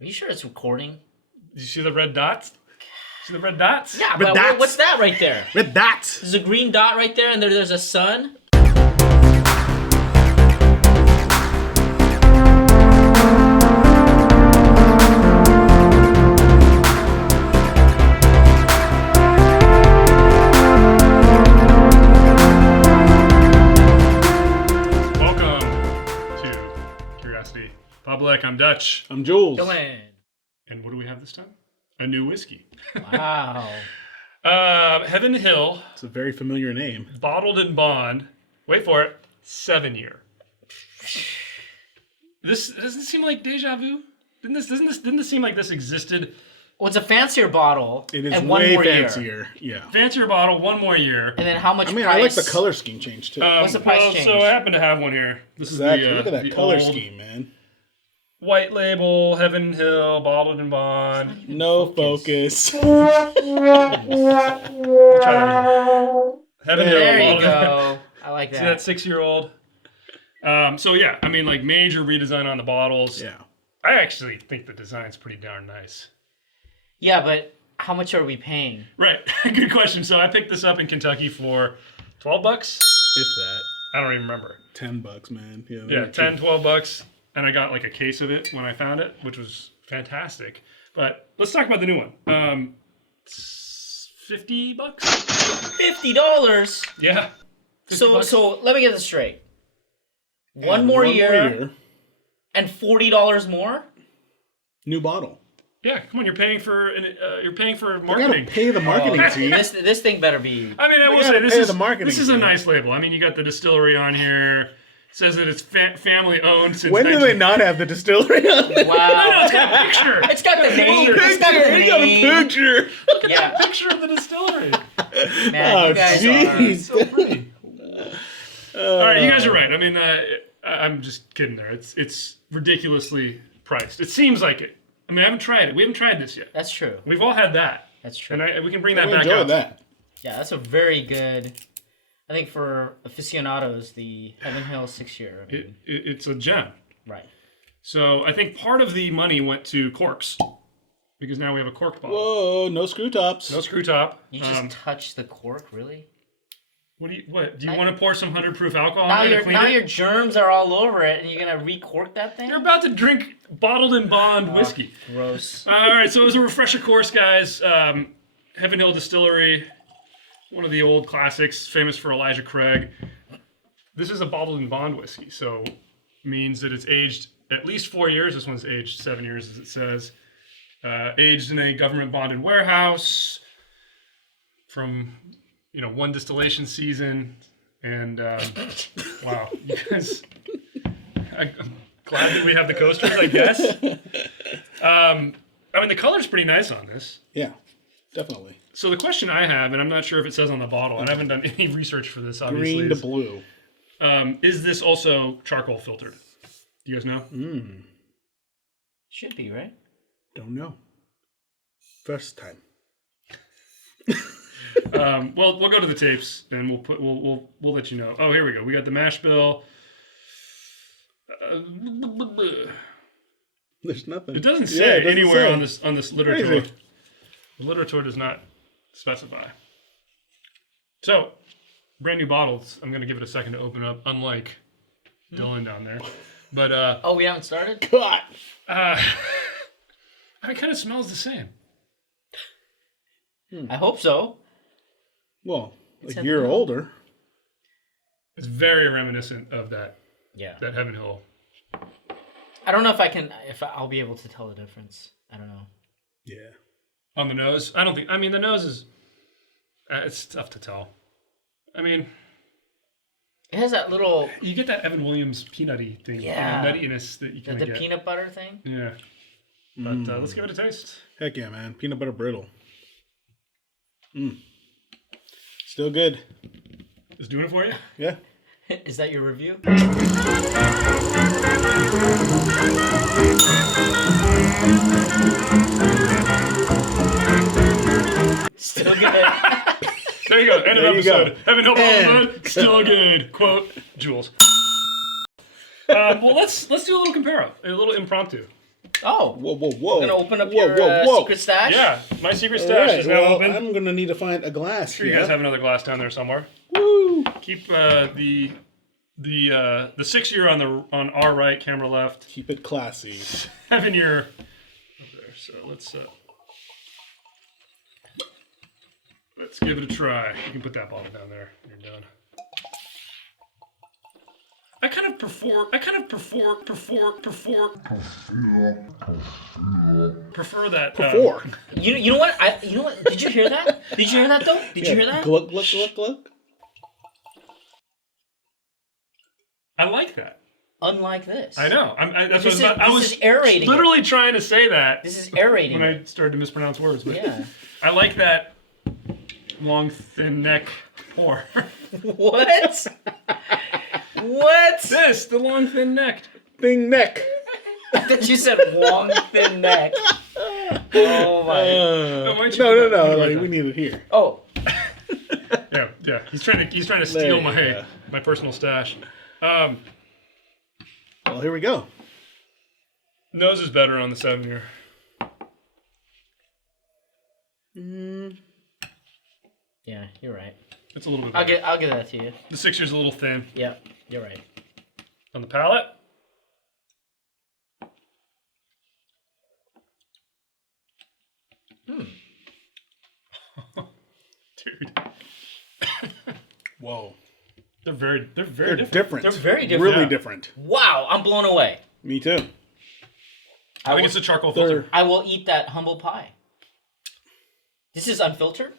Are you sure it's recording? Did you see the red dots? See the red dots? Yeah, Red but dots. what's that right there? Red dots. There's a green dot right there, and there's a sun. Welcome to Curiosity Public. I'm Dutch. I'm Jules. Go in. And what do we have this time? A new whiskey. Wow. Heaven Hill, It's a very familiar name. bottled in bond. Wait for it. 7-year. This doesn't seem like deja vu. Didn't this seem like this existed? Well, it's a fancier bottle. It is and one way more fancier. Yeah. Fancier bottle, one more year. And then how much I mean, price? I like the color scheme change too. What's the price change? So I happen to have one here. This exactly. is the Look at that the color old scheme, man. white label, Heaven Hill, bottled in bond. No focus. Try that. Heaven Hill, There you bottled in- go. I like See that that. 6-year-old? So yeah, I mean, like major redesign on the bottles. Yeah. I actually think the design's pretty darn nice. Yeah, but how much are we paying? Right, good question. So I picked this up in Kentucky for $12. If that. I don't even remember. $10, man. Yeah. Yeah, 10, 12 bucks. And I got like a case of it when I found it, which was fantastic. But let's talk about the new one. $50? $50. Yeah. So let me get this straight. One more year and $40 more. New bottle. Yeah, come on, you're paying for You marketing. gotta pay the marketing team. This thing better be. I mean, I will gotta say pay the marketing this is a team. nice label. I mean, you got the distillery on here. It says that it's family owned since. When do they not have the distillery on it? Wow. It's got a picture. It's got the name. Picture. It's got the You got a name. picture. Yeah, Picture of the distillery. man, Oh, you guys jeez. So pretty. All right, you guys are right. I mean, I'm just kidding there. It's ridiculously priced. It seems like it. I mean, I haven't tried it. We haven't tried this yet. are. That's true. We've all had that. That's true. And we can bring that We back enjoyed up. that. Yeah, that's a very good. I think for aficionados, the Heaven Hill 6-year. I mean, It's a gem. right. So I think part of the money went to corks because now we have a corked bottle. Whoa, no screw tops. No screw top. You just touch the cork, really? What do you want to pour some 100-proof alcohol Now in there to clean now it? your germs are all over it, and you're gonna recork that thing? You're about to drink bottled in bond whiskey. Gross. All right, so it was a refresher course, guys. Heaven Hill Distillery, one of the old classics, famous for Elijah Craig. This is a bottled in bond whiskey, so means that it's aged at least 4 years. This one's aged 7 years, as it says. Aged in a government bonded warehouse from one distillation season. And wow, you guys, I'm glad that we have the coasters, I guess. I mean, the color's pretty nice on this. Yeah, definitely. So the question I have, and I'm not sure if it says on the bottle, and I haven't done any research for this, obviously. Green to blue. Is this also charcoal filtered? Do you guys know? Should be, right? Don't know. First time. Well, we'll go to the tapes and we'll let you know. Oh, here we go. We got the mash bill. There's nothing. It doesn't Yeah, say it doesn't anywhere say. on this literature. Crazy. The literature does not specify. So, brand new bottles. I'm gonna give it a second to open up. Unlike Dylan down there, but Oh, we haven't started? God. it kind of smells the same. I hope so. Well, a Heaven year Hill. older. It's very reminiscent of that Yeah. Heaven Hill. I don't know if I'll be able to tell the difference. I don't know. Yeah. On the nose, I don't think. I mean, the nose is. It's tough to tell. I mean, It has that little you get that Evan Williams peanutty thing, Yeah. nuttiness that you the, kind the of get. peanut butter thing. Yeah, but let's give it a taste. Heck yeah, man. Peanut butter brittle. Still good. Is doing it for you? Yeah. Is that your review? Still good. There you go. End of There you go. episode. Heaven Hill And- Bottled still good. Quote Jules. Well, let's do a little comparo, a little impromptu. Oh. Whoa, whoa, whoa. We're gonna open up whoa, your whoa, whoa. secret stash. Yeah, my secret All stash right, is now well, open. I'm gonna need to find a glass. Sure, you guys have another glass down there somewhere. Woo! Keep the 6-year on our right, camera left. Keep it classy. 7-year up there. So let's give it a try. You can put that bottle down there. You're done. I kind of prefer that. Before. You know what? Did you hear that? Did you hear that though? Did you hear that? Glug, glug, glug, glug. I like that. Unlike this. I know. That's This what is- I was this is aerating it. literally trying to say that. This is aerating. when I started to mispronounce words. But Yeah. I like that long, thin neck pour. What? What? The long, thin neck. Thing neck. I thought you said long, thin neck. Oh my. why don't you No, put that- like, we need it here. Oh. Yeah. He's trying to There steal you my go. my personal stash. Well, here we go. Nose is better on the 7-year. Yeah, you're right. It's a little bit I'll better. give that to you. The 6-year's a little thin Yeah, you're right. on the palate. Dude, Whoa. they're very They're different. different. They're very different. Really Yeah. different. Wow, I'm blown away. Me too. I think it's a charcoal filter. I will eat that humble pie. This is unfiltered?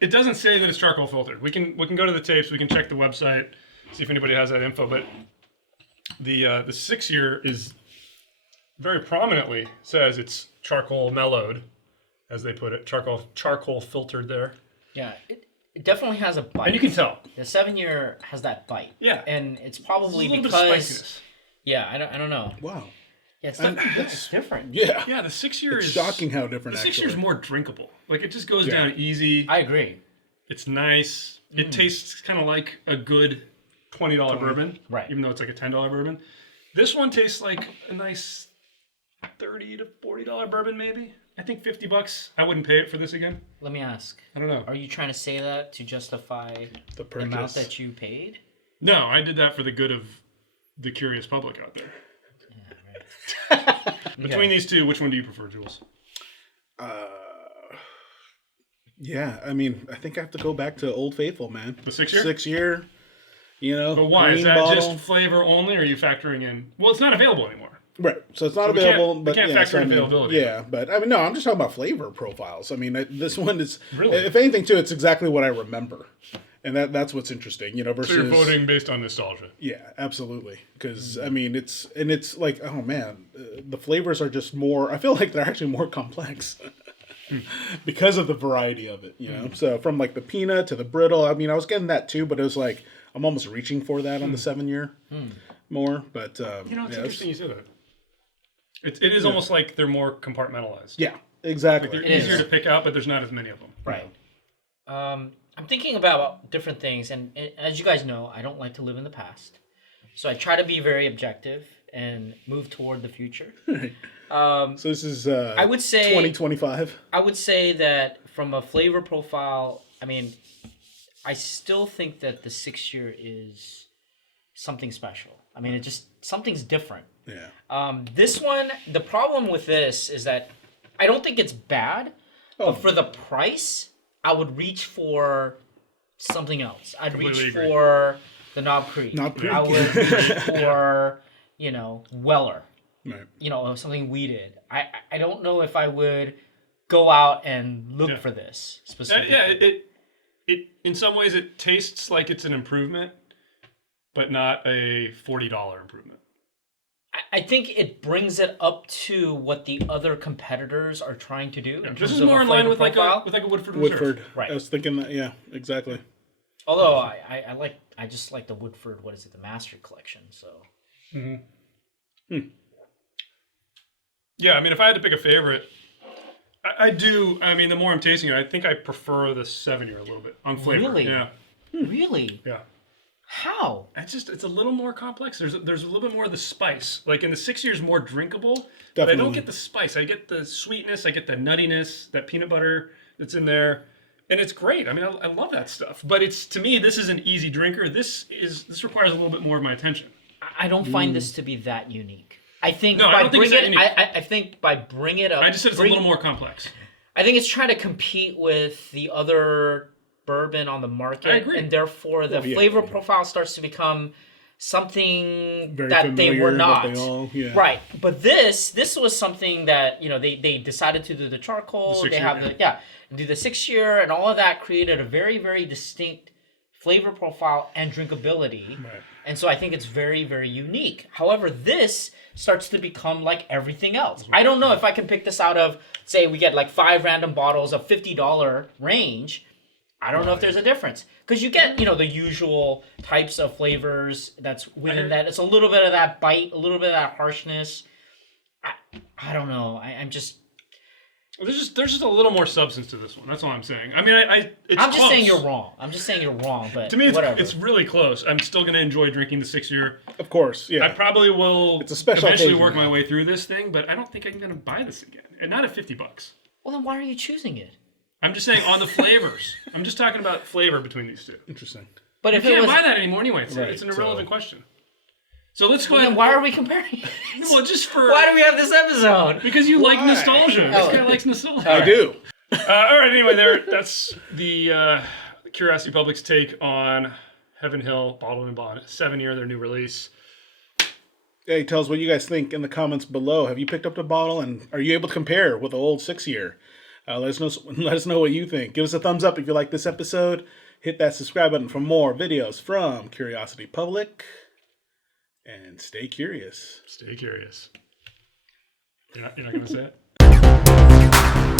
It doesn't say that it's charcoal filtered. We can go to the tapes. We can check the website, see if anybody has that info. But the 6-year is very prominently says it's charcoal mellowed, as they put it, charcoal filtered there, Yeah, it definitely has a bite. and you can tell. The 7-year has that bite. Yeah. And it's There's probably a little because bit of spiciness. yeah, I don't know. Wow. Yeah, it's, And it's different. Yeah. Yeah, the 6-year It's is shocking how different. The 6-year is actually. more drinkable. Like it just goes Yeah. down easy. I agree. It's nice. It tastes kind of like a good $20 bourbon, Right. Even though it's like a $10 bourbon. This one tastes like a nice $30 to $40 bourbon, maybe. I think $50. I wouldn't pay it for this again. Let me ask. I don't know. Are you trying to say that to justify The the amount purchase. that you paid? No, I did that for the good of the curious public out there. Between these two, which one do you prefer, Jules? Yeah, I mean, I think I have to go back to Old Faithful, man. The 6-year? 6-year. You know. But why? Is green that bottle. just flavor only, or are you factoring in? Well, it's not available anymore. Right, so it's not we can't- available. we but can't yeah, factor so, in I mean, availability. Yeah, but I mean, no, I'm just talking about flavor profiles. I mean, this one is, Really? if anything, too, it's exactly what I remember, and that's what's interesting, you know. Versus, So you're voting based on nostalgia. yeah, absolutely, because I mean, it's like, oh man, the flavors are just more. I feel like they're actually more complex. Because of the variety of it, you know. So from like the peanut to the brittle, I mean, I was getting that too, but it was like I'm almost reaching for that on the 7-year more. But You know, it's yeah, interesting you say that. It is almost like they're more compartmentalized. yeah, exactly. They're It easier is. to pick out, but there's not as many of them. Right. I'm thinking about different things, and as you guys know, I don't like to live in the past. So I try to be very objective and move toward the future. So this is I would say 2025. I would say that from a flavor profile, I mean, I still think that the 6-year is something special. I mean, it just something's different. Yeah. This one, the problem with this is that I don't think it's bad, but for the price, I would reach for something else. I'd Completely reach agree. for the Knob Creek. Knob Creek. I would reach for, Weller. Right. Something weeded. I don't know if I would go out and look for this specifically. Yeah, it in some ways it tastes like it's an improvement, but not a $40 improvement. I think it brings it up to what the other competitors are trying to do. This is more in line with like a Woodford Reserve. Woodford. Right. I was thinking that. Yeah, exactly. Although I just like the Woodford. What is it? The Master Collection. So Yeah, I mean, if I had to pick a favorite, I do. I mean, the more I'm tasting it, I think I prefer the 7-year a little bit on flavor. Really? Yeah. really, Yeah. How? It's a little more complex. There's a little bit more of the spice. Like in the 6 years, more drinkable. But I Definitely. don't get the spice. I get the sweetness. I get the nuttiness. That peanut butter that's in there, and it's great. I mean, I love that stuff. But to me, this is an easy drinker. This requires a little bit more of my attention. I don't find this to be that unique. I think No, I don't think it's that unique. I think by bring it up. I just said it's a little more complex. I think it's trying to compete with the other bourbon on the market, I agree. and therefore the flavor profile starts to become something Very that they familiar, were that not. they all- yeah. Right, but this was something that they decided to do the charcoal. The 6 They year, have do the 6 year, and all of that created a very, very distinct flavor profile and drinkability. Right. And so I think it's very, very unique. However, this starts to become like everything else. I don't know if I can pick this out of, say, we get like 5 random bottles of $50 range. I don't know if there's a difference. Because you get, the usual types of flavors that's within that. It's a little bit of that bite, a little bit of that harshness. I don't know. I'm just... There's just a little more substance to this one. That's all I'm saying. I mean, it's I'm just close. saying you're wrong. I'm just saying you're wrong, but To me, whatever. it's really close. I'm still going to enjoy drinking the 6 year. Of course, yeah. I probably will It's a special eventually occasion work my now. way through this thing, but I don't think I'm going to buy this again. And not at $50. Well, then why are you choosing it? I'm just saying on the flavors. I'm just talking about flavor between these two. Interesting. But You if it can't was... buy that anymore anyway. Right, It's an irrelevant question. So let's go Well, ahead. then why are we comparing? Well, just for Why do we have this episode? because you like Why? nostalgia. This Oh. guy likes nostalgia. I do. All right. Anyway, that's the Curiosity Public's take on Heaven Hill Bottled and Bond 7 year, their new release. Hey, tell us what you guys think in the comments below. Have you picked up the bottle, and are you able to compare with the old 6 year? Let us know what you think. Give us a thumbs up if you like this episode. Hit that subscribe button for more videos from Curiosity Public. And stay curious. Stay curious. You're not going to say it?